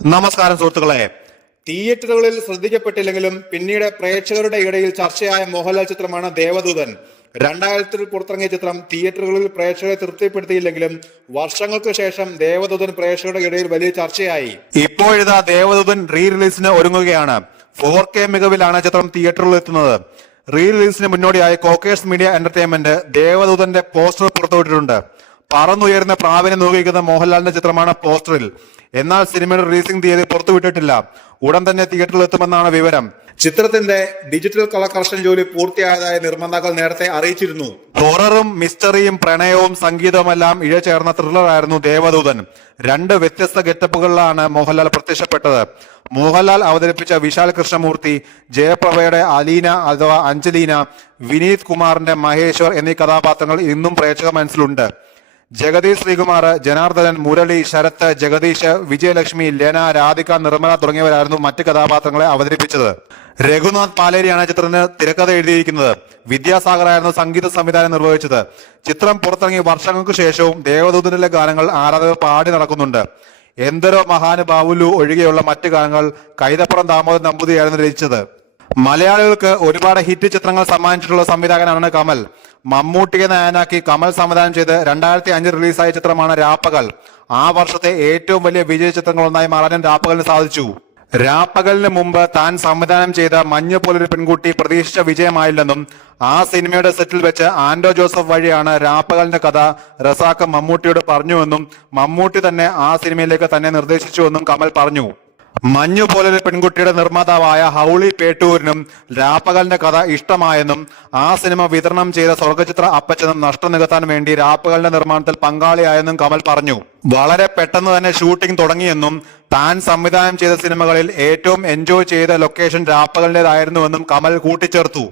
നമസ്കാരം സുഹൃത്തുക്കളെ. തിയേറ്ററുകളിൽ ശ്രദ്ധിക്കപ്പെട്ടില്ലെങ്കിലും പിന്നീട് പ്രേക്ഷകരുടെ ഇടയിൽ ചർച്ചയായ മോഹൻലാൽ ചിത്രമാണ് ദേവദൂതൻ. 2000-ൽ പുറത്തിറങ്ങിയ ചിത്രം തിയേറ്ററുകളിൽ പ്രേക്ഷകരെ തൃപ്തിപ്പെടുത്തിയില്ലെങ്കിലും വർഷങ്ങൾക്ക് ശേഷം ദേവദൂതൻ പ്രേക്ഷകരുടെ ഇടയിൽ വലിയ ചർച്ചയായി. ഇപ്പോഴിതാ ദേവദൂതൻ റീ റിലീസിന് ഒരുങ്ങുകയാണ്. 4K മികവിലാണ് ചിത്രം തിയേറ്ററിൽ എത്തുന്നത്. റീ റിലീസിന് മുന്നോടിയായി കോക്കേഴ്സ് മീഡിയ എന്റർടൈൻമെന്റ് ദേവദൂതന്റെ പോസ്റ്റർ പുറത്തുവിട്ടിട്ടുണ്ട്. പറന്നുയരുന്ന പ്രാവിനെ നിർവഹിക്കുന്ന മോഹൻലാലിന്റെ ചിത്രമാണ് പോസ്റ്ററിൽ. എന്നാൽ സിനിമയുടെ റിലീസിംഗ് തീയതി പുറത്തുവിട്ടിട്ടില്ല. ഉടൻ തന്നെ തിയേറ്ററിൽ എത്തുമെന്നാണ് വിവരം. ചിത്രത്തിന്റെ ഡിജിറ്റൽ കളർ കറക്ഷൻ ജോലി പൂർത്തിയായതായി നിർമ്മാതാക്കൾ നേരത്തെ അറിയിച്ചിരുന്നു. ഹൊററും മിസ്റ്ററിയും പ്രണയവും സംഗീതവുമെല്ലാം ഇഴചേർന്ന ത്രില്ലറായിരുന്നു ദേവദൂതൻ. 2 വ്യത്യസ്ത ഗെറ്റപ്പുകളിലാണ് മോഹൻലാൽ പ്രത്യക്ഷപ്പെട്ടത്. മോഹൻലാൽ അവതരിപ്പിച്ച വിശാൽ കൃഷ്ണമൂർത്തി, ജയപ്രഭയുടെ അലീന അഥവാ അഞ്ജലീന, വിനീത് കുമാറിന്റെ മഹേശ്വർ എന്നീ കഥാപാത്രങ്ങൾ ഇന്നും പ്രേക്ഷക മനസ്സിലുണ്ട്. ജഗദീഷ് ശ്രീകുമാർ, ജനാർദ്ദനൻ, മുരളി, ശരത്ത്, ജഗദീഷ്, വിജയലക്ഷ്മി, ലെന, രാധിക, നിർമ്മല തുടങ്ങിയവരായിരുന്നു മറ്റ് കഥാപാത്രങ്ങളെ അവതരിപ്പിച്ചത്. രഘുനാഥ് പാലേരിയാണ് ചിത്രത്തിന് തിരക്കഥ എഴുതിയിരിക്കുന്നത്. വിദ്യാസാഗറായിരുന്നു സംഗീത സംവിധാനം നിർവഹിച്ചത്. ചിത്രം പുറത്തിറങ്ങിയ വർഷങ്ങൾക്ക് ശേഷവും ദേവദൂതനിലെ ഗാനങ്ങൾ ആരാധകർ പാടി നടക്കുന്നുണ്ട്. എന്തരോ മഹാനുഭാവുലു ഒഴികെയുള്ള മറ്റ് ഗാനങ്ങൾ കൈതപ്പുറം ദാമോദരൻ നമ്പൂതിരിയായിരുന്നു രചിച്ചത്. മലയാളികൾക്ക് ഒരുപാട് ഹിറ്റ് ചിത്രങ്ങൾ സമ്മാനിച്ചിട്ടുള്ള സംവിധായകനാണ് കമൽ. മമ്മൂട്ടിയെ നായകനാക്കി കമൽ സംവിധാനം ചെയ്ത് 2005 റിലീസായ ചിത്രമാണ് രാപ്പകൽ. ആ വർഷത്തെ ഏറ്റവും വലിയ വിജയ ചിത്രങ്ങളൊന്നായി മാറാനും രാപ്പകലിന് സാധിച്ചു. രാപ്പകലിന് മുമ്പ് താൻ സംവിധാനം ചെയ്ത മഞ്ഞു പോലൊരു പെൺകുട്ടി പ്രതീക്ഷിച്ച വിജയമായില്ലെന്നും ആ സിനിമയുടെ സെറ്റിൽ വെച്ച് ആന്റോ ജോസഫ് വഴിയാണ് രാപ്പകലിന്റെ കഥ റസാഖ് മമ്മൂട്ടിയോട് പറഞ്ഞുവെന്നും മമ്മൂട്ടി തന്നെ ആ സിനിമയിലേക്ക് തന്നെ നിർദ്ദേശിച്ചുവെന്നും കമൽ പറഞ്ഞു. മഞ്ഞു പോലൊരു പെൺകുട്ടിയുടെ നിർമ്മാതാവായ ഹൗളി പേട്ടൂരിനും രാപ്പകലിന്റെ കഥ ഇഷ്ടമായെന്നും ആ സിനിമ വിതരണം ചെയ്ത സ്വർഗചിത്ര അപ്പച്ചനും നഷ്ടം നികത്താൻ വേണ്ടി രാപ്പകലിന്റെ നിർമ്മാണത്തിൽ പങ്കാളിയായെന്നും കമൽ പറഞ്ഞു. വളരെ പെട്ടെന്ന് തന്നെ ഷൂട്ടിംഗ് തുടങ്ങിയെന്നും താൻ സംവിധാനം ചെയ്ത സിനിമകളിൽ ഏറ്റവും എൻജോയ് ചെയ്ത ലൊക്കേഷൻ രാപ്പകലിന്റേതായിരുന്നുവെന്നും കമൽ കൂട്ടിച്ചേർത്തു.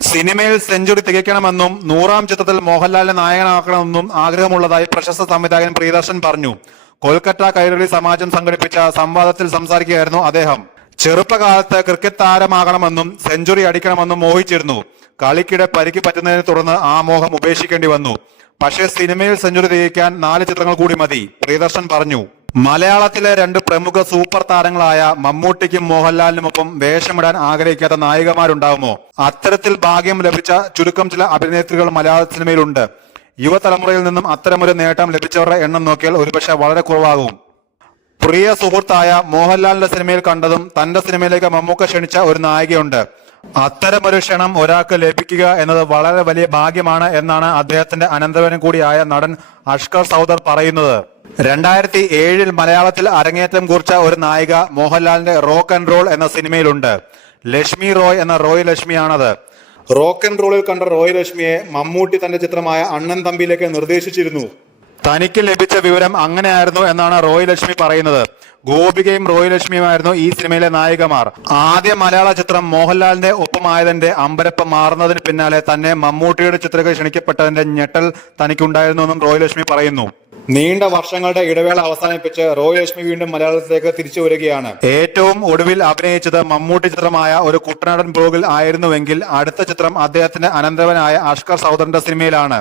സിനിമയിൽ സെഞ്ചുറി തികയ്ക്കണമെന്നും 100ാം ചിത്രത്തിൽ മോഹൻലാലിനെ നായകനാക്കണമെന്നും ആഗ്രഹമുള്ളതായി പ്രശസ്ത സംവിധായകൻ പ്രിയദർശൻ പറഞ്ഞു. കൊൽക്കത്ത കൈരളി സമാജം സംഘടിപ്പിച്ച സംവാദത്തിൽ സംസാരിക്കുകയായിരുന്നു അദ്ദേഹം. ചെറുപ്പകാലത്ത് ക്രിക്കറ്റ് താരമാകണമെന്നും സെഞ്ചുറി അടിക്കണമെന്നും മോഹിച്ചിരുന്നു. കളിക്കിടെ പരിക്ക് പറ്റുന്നതിനെ തുടർന്ന് ആ മോഹം ഉപേക്ഷിക്കേണ്ടി വന്നു. പക്ഷേ സിനിമയിൽ സെഞ്ചുറി തികയ്ക്കാൻ 4 ചിത്രങ്ങൾ കൂടി മതി, പ്രിയദർശൻ പറഞ്ഞു. മലയാളത്തിലെ 2 പ്രമുഖ സൂപ്പർ താരങ്ങളായ മമ്മൂട്ടിക്കും മോഹൻലാലിനുമൊപ്പം വേഷമിടാൻ ആഗ്രഹിക്കാത്ത നായികമാരുണ്ടാകുമോ? അത്തരത്തിൽ ഭാഗ്യം ലഭിച്ച ചുരുക്കം ചില അഭിനേത്രികൾ മലയാള സിനിമയിലുണ്ട്. യുവതലമുറയിൽ നിന്നും അത്തരമൊരു നേട്ടം ലഭിച്ചവരുടെ എണ്ണം നോക്കിയാൽ ഒരുപക്ഷെ വളരെ കുറവാകും. പ്രിയ സുഹൃത്തായ മോഹൻലാലിന്റെ സിനിമയിൽ കണ്ടതും തന്റെ സിനിമയിലേക്ക് മമ്മൂക്ക ക്ഷണിച്ച ഒരു നായികയുണ്ട്. അത്തരമൊരു ക്ഷണം ഒരാൾക്ക് ലഭിക്കുക എന്നത് വളരെ വലിയ ഭാഗ്യമാണ് എന്നാണ് അദ്ദേഹത്തിന്റെ അനന്തരവൻ കൂടിയായ നടൻ അഷ്കർ സൗദർ പറയുന്നത്. 2007-ൽ മലയാളത്തിൽ അരങ്ങേറ്റം കുറിച്ച ഒരു നായിക മോഹൻലാലിന്റെ റോക്ക് ആൻഡ് റോൾ എന്ന സിനിമയിലുണ്ട്. ലക്ഷ്മി റോയ് എന്ന റോയ് ലക്ഷ്മിയാണത്. റോക്ക് ആൻഡ് റോളിൽ കണ്ട റോയ് ലക്ഷ്മിയെ മമ്മൂട്ടി തന്റെ ചിത്രമായ അണ്ണൻ തമ്പിയിലേക്ക് നിർദ്ദേശിച്ചിരുന്നു. തനിക്ക് ലഭിച്ച വിവരം അങ്ങനെയായിരുന്നു എന്നാണ് റോയ് ലക്ഷ്മി പറയുന്നത്. ഗോപികയും റോയ് ലക്ഷ്മിയുമായിരുന്നു ഈ സിനിമയിലെ നായികമാർ. ആദ്യ മലയാള ചിത്രം മോഹൻലാലിന്റെ ഒപ്പമായതിന്റെ അമ്പരപ്പ് മാറുന്നതിന് പിന്നാലെ തന്നെ മമ്മൂട്ടിയുടെ ചിത്രത്തിൽ ക്ഷണിക്കപ്പെട്ടതിന്റെ ഞെട്ടൽ തനിക്കുണ്ടായിരുന്നുവെന്നും റോയ് ലക്ഷ്മി പറയുന്നു. നീണ്ട വർഷങ്ങളുടെ ഇടവേള അവസാനിപ്പിച്ച് റോയ് ലക്ഷ്മി വീണ്ടും മലയാളത്തിലേക്ക് തിരിച്ചു വരികയാണ്. ഏറ്റവും ഒടുവിൽ അഭിനയിച്ചത് മമ്മൂട്ടി ചിത്രമായ ഒരു കുട്ടനാടൻ ബ്ലോഗിൽ ആയിരുന്നുവെങ്കിൽ അടുത്ത ചിത്രം അദ്ദേഹത്തിന്റെ അനന്തരവനായ അഷ്കർ സൗദറിന്റെ സിനിമയിലാണ്.